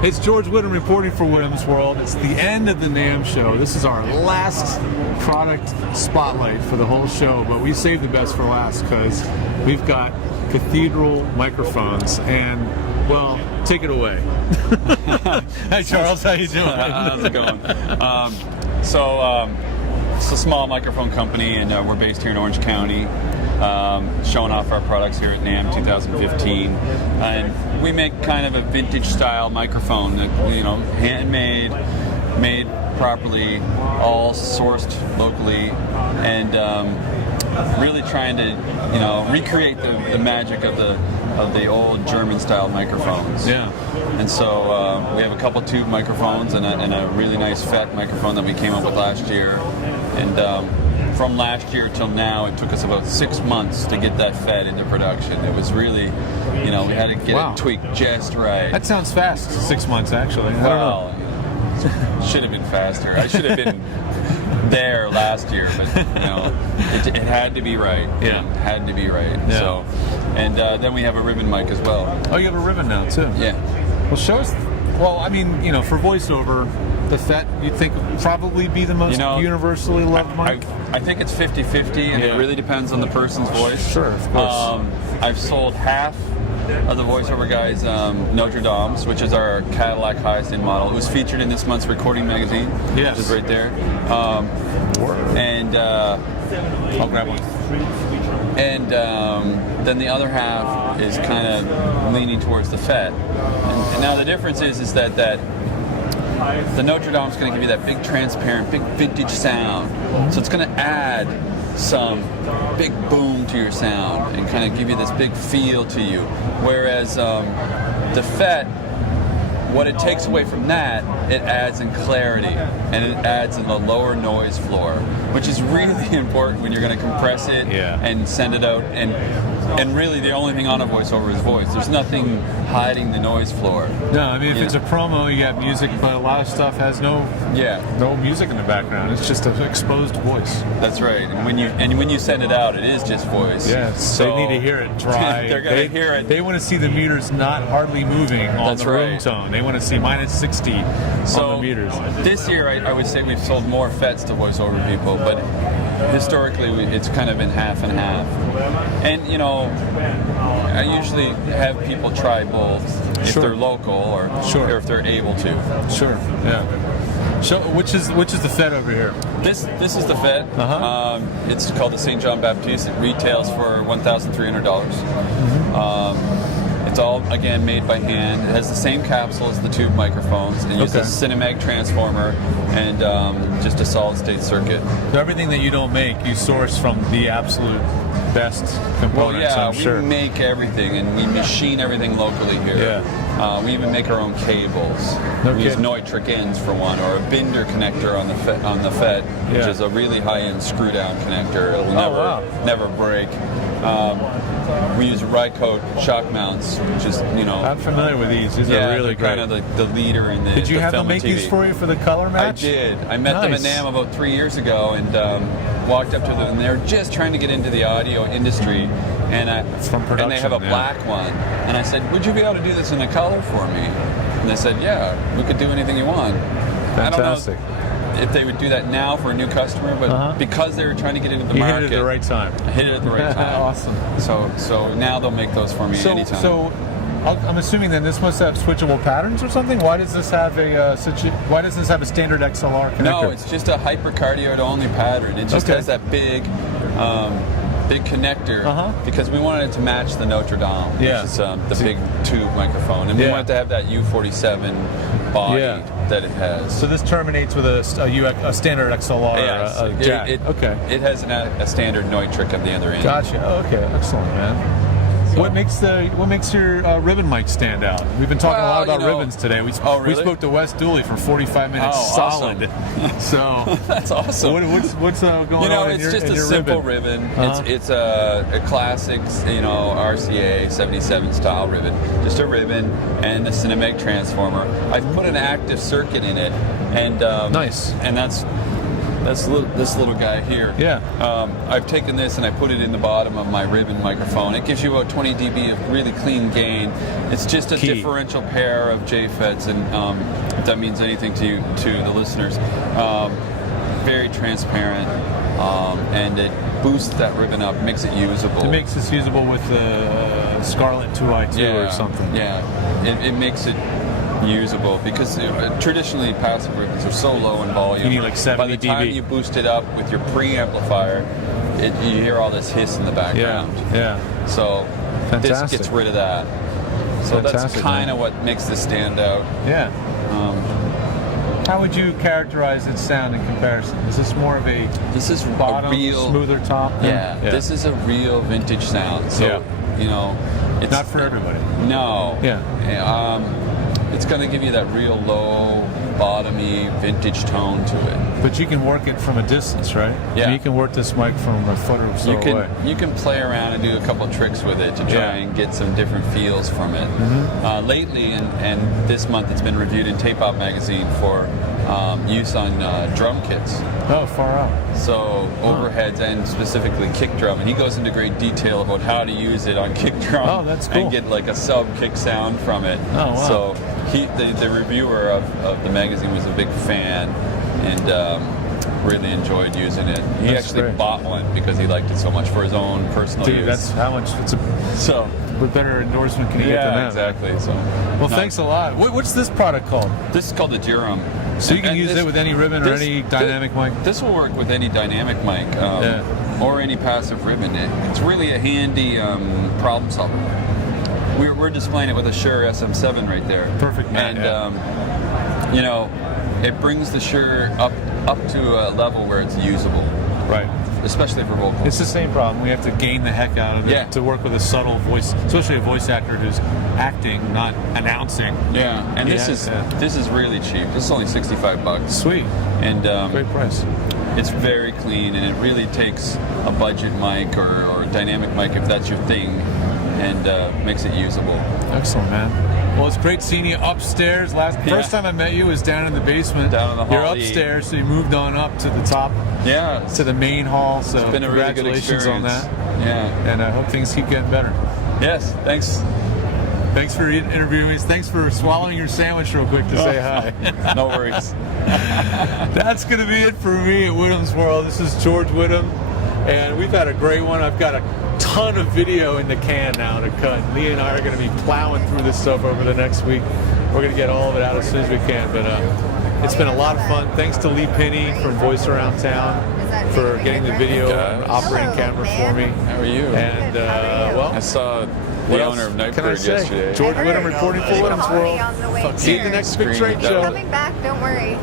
It's George Whittam reporting for Whittam's World. It's the end of the NAMM show. This is our last product spotlight for the whole show, but we saved the best for last because we've got Cathedral microphones, and, well, take it away. Hi, Charles. How you doing? How's it going? It's a small microphone company, and we're based here in Orange County, showing off our products here at NAMM 2015. And we make kind of a vintage style microphone that, handmade, made properly, all sourced locally, and really trying to, recreate the magic of the old German style microphones. Yeah. And so we have a couple tube microphones and a really nice fat microphone that we came up with last year. And from last year till now, it took us about 6 months to get that fed into production. It was really, we had to get it tweaked just right. That sounds fast. 6 months, actually. Well, should have been faster. I should have been there last year, but it had to be right. Yeah, it had to be right. Yeah. So, and then we have a ribbon mic as well. Oh, you have a ribbon now too. Yeah. Well, show us. Well, I mean, for voiceover, the FET you'd think would probably be the most universally loved mic. I think it's 50-50, and it really depends on the person's voice. Sure, of course. I've sold half of the voiceover guys Notre Dame's, which is our Cadillac highest end model. It was featured in this month's Recording magazine, yes, which is right there. I'll grab one. And then the other half is kind of leaning towards the FET. And now the difference is that the Notre Dame's going to give you that big transparent, big vintage sound. So it's going to add some big boom to your sound and kind of give you this big feel to you. Whereas the FET, what it takes away from that, it adds in clarity, and it adds in the lower noise floor, which is really important when you're going to compress it and send it out. And really, the only thing on a voiceover is voice. There's nothing hiding the noise floor. No, I mean, if it's a promo, you have music, but a lot of stuff has no music in the background. It's just an exposed voice. That's right. And when you send it out, it is just voice. Yes. So they need to hear it dry. They're going to hear it. They want to see the meters not hardly moving on the room tone. They want to see minus 60 on the meters. This year, I would say we've sold more FETs to voiceover people, but historically, it's kind of been half and half. And, I usually have people try both if they're local or if they're able to. Sure, yeah. So, which is the FET over here? This is the FET. It's called the St. John Baptiste. It retails for $1,300. It's all, again, made by hand. It has the same capsule as the tube microphones. It uses a Cinemag transformer and just a solid-state circuit. So everything that you don't make, you source from the absolute best components, I'm sure. We make everything, and we machine everything locally here. Yeah. We even make our own cables. We use Neutrik ends for one, or a Binder connector on the FET, which is a really high-end screw-down connector. It will never break. We use Rycote shock mounts, which is, I'm familiar with these. These are really great. Kind of the leader in the Did you have them make TV. these for you for the color match? I did. I met them at NAMM about 3 years ago and walked up to them, and they were just trying to get into the audio industry. And they have a black one. And I said, would you be able to do this in a color for me? And they said, yeah, we could do anything you want. Fantastic. I don't know if they would do that now for a new customer, but because they were trying to get into the market. You hit it at the right time. I hit it at the right time. Awesome. So now they'll make those for me anytime. So I'm assuming then this must have switchable patterns or something. Why does this have a standard XLR connector? No, it's just a hypercardioid only pattern. It just has that big connector because we wanted it to match the Notre Dame, which is the big tube microphone, and we wanted to have that U47 body that it has. So this terminates with a standard XLR jack. It has a standard Neutrik at the other end. Gotcha. Okay, excellent, man. So, what makes your ribbon mic stand out? We've been talking a lot about ribbons today. We spoke to Wes Dooley for 45 minutes solid. Awesome. So that's awesome. What's going on? It's just a simple ribbon. It's a classic, RCA 77 style ribbon. Just a ribbon and a Cinemag transformer. I've put an active circuit in it, and nice. And that's this little guy here. Yeah. I've taken this and I put it in the bottom of my ribbon microphone. It gives you about 20 dB of really clean gain. It's just a differential pair of JFETs, and if that means anything to you, to the listeners. Very transparent, and it boosts that ribbon up, makes it usable. It makes this usable with the Scarlett 2i2 or something. Yeah, it makes it usable because traditionally passive ribbons are so low in volume. You need like 70 By the time dB. you boost it up with your preamplifier, you hear all this hiss in the background. Yeah. So this gets rid of that. So that's kind of what makes this stand out. Yeah. How would you characterize its sound in comparison? Is this more of a bottom, real smoother top? Yeah, this is a real vintage sound. So it's not for everybody. No. Yeah. It's going to give you that real low, bottomy, vintage tone to it. But you can work it from a distance, right? Yeah. And you can work this mic from a foot or so away. You can play around and do a couple of tricks with it to try and get some different feels from it. Lately, and this month, it's been reviewed in Tape Out magazine for use on drum kits. Oh, far out. So overheads and specifically kick drum, and he goes into great detail about how to use it on kick drum. Oh, that's cool. And get like a sub kick sound from it. Oh, wow. So the reviewer of the magazine was a big fan and really enjoyed using it. He actually bought one because he liked it so much for his own personal use. That's how much. What better endorsement can you get than that? Exactly. So, well, thanks a lot. What's this product called? This is called the Durham. So you can use it with any ribbon or any dynamic mic? This will work with any dynamic mic or any passive ribbon. It's really a handy problem solver. We're displaying it with a Shure SM7 right there. Perfect, man. And it brings the Shure up to a level where it's usable. Right. Especially for vocals. It's the same problem. We have to gain the heck out of it to work with a subtle voice, especially a voice actor who's acting, not announcing. Yeah, and this is really cheap. This is only $65. Sweet. And great price. It's very clean, and it really takes a budget mic or a dynamic mic if that's your thing, and makes it usable. Excellent, man. Well, it's great seeing you upstairs. First time I met you was down in the basement. Down in the hall. You're upstairs, so you moved on up to the top. Yeah. To the main hall. So it's been a really good experience on that. Yeah. And I hope things keep getting better. Yes. Thanks. Thanks for interviewing us. Thanks for swallowing your sandwich real quick to say hi. No worries. That's going to be it for me at Whittam's World. This is George Whittam, and we've had a great one. I've got a ton of video in the can now to cut. Lee and I are going to be plowing through this stuff over the next week. We're going to get all of it out as soon as we can, but it's been a lot of fun. Thanks to Lee Pinney from Voice Around Town for getting the video and operating camera for me. How are you? And I saw the owner of Nightbird yesterday. George Whittam reporting for Whittam's World. See you at the next Big Trade Show. Coming back, don't worry.